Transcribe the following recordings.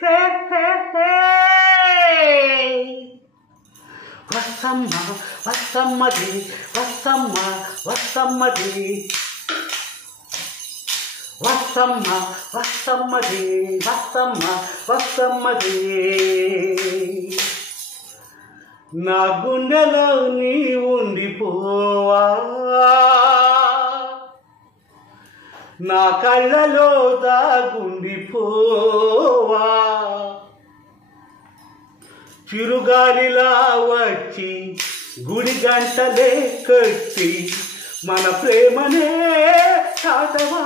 హే హే హే వసమ్మ వసమ్మది వసమ్మ వసమ్మది వసమ్మ వసమ్మది వసమ్మ వసమ్మది నా గుండెలో నీ ఉండిపోవా నా కళ్ళలో దాగుండిపోవా చిరుగాలిలా వచ్చి గుడి గంటలే కట్టి మన ప్రేమనే చాటవా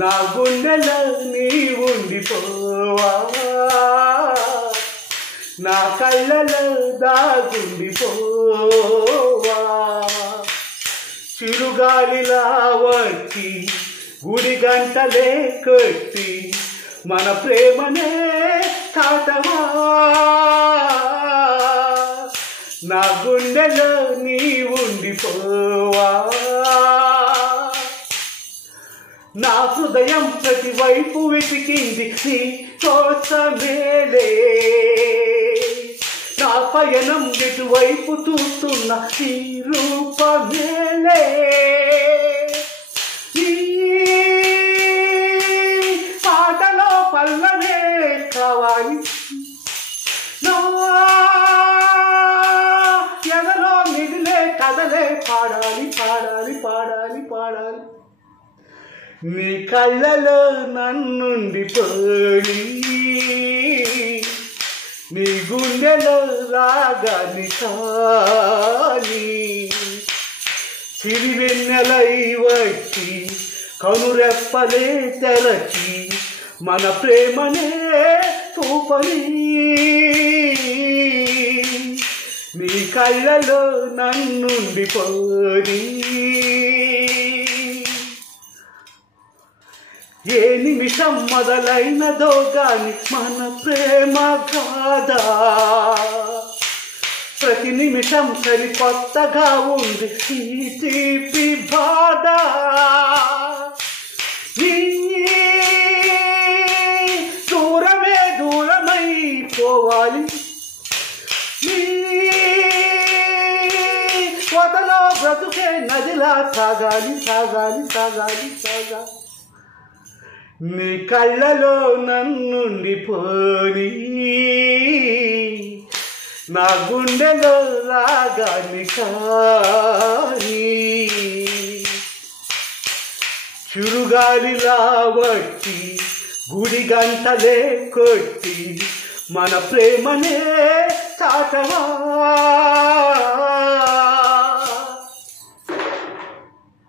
నా గుండెలో నీ ఉండిపోవా నా కళ్ళలో దాగుండిపోవా చిరుగాలిలా వచ్చి గుడి గంటలే కట్టి మన ప్రేమనే చాటవా నా గుండెలో నీ ఉండిపోవా నా హృదయం ప్రతివైపు వెతికింది నీ కోసమేలే నా పయనం ఎటువైపు చూస్తున్న నీ రూపమేలే నీ పాటలో పల్లవే కావాలి నా ఎదలో మిగిలే కదలే పాడాలి పాడాలి పాడాలి పాడాలి నీ కళ్ళలో నన్నుండిపోయి నీ గుండెలో రాగాని కాని సిరివెన్నెలై వచ్చి కనురెప్పలే తెరచి మన ప్రేమనే చూపని నీ కళ్ళలో నన్నుండిపోయి ఏ నిమిషం మొదలైనదో గాని మన ప్రేమ గాథ ప్రతి నిమిషం సరికొత్తగా ఉంది ఈ తీపి బాధ దూరమే దూరమైపోవాలి నీ కొతలో బ్రతుకే నదిలా సాగాలి సాగాలి సాగాలి సాగాలి నీ కళ్ళలో నన్నుండిపోని నా గుండెలో రాగాని కాని చిరుగాలిలా వచ్చి గుడి గంటలే కొట్టి మన ప్రేమనే చాటవా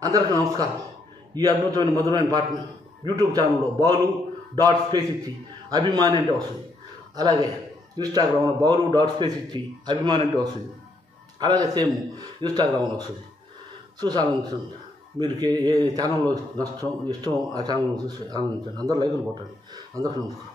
అందరికీ నమస్కారం. ఈ అద్భుతమైన మధురమైన పాటను యూట్యూబ్ ఛానల్లో బాలు.స్పేస్ ఇచ్చి అభిమాని అంటే వస్తుంది. అలాగే ఇన్స్టాగ్రామ్లో బాలు.స్పేస్ ఇచ్చి అభిమాని అంటే వస్తుంది. అలాగే సేమ్ ఇన్స్టాగ్రామ్లో వస్తుంది. చూసి ఆనందించండి. మీరు ఏ ఛానల్లో ఇష్టం ఆ ఛానల్లో చూసి ఆనందించండి. అందరూ లైకులు కొట్టండి. అందరికీ నమస్కారం.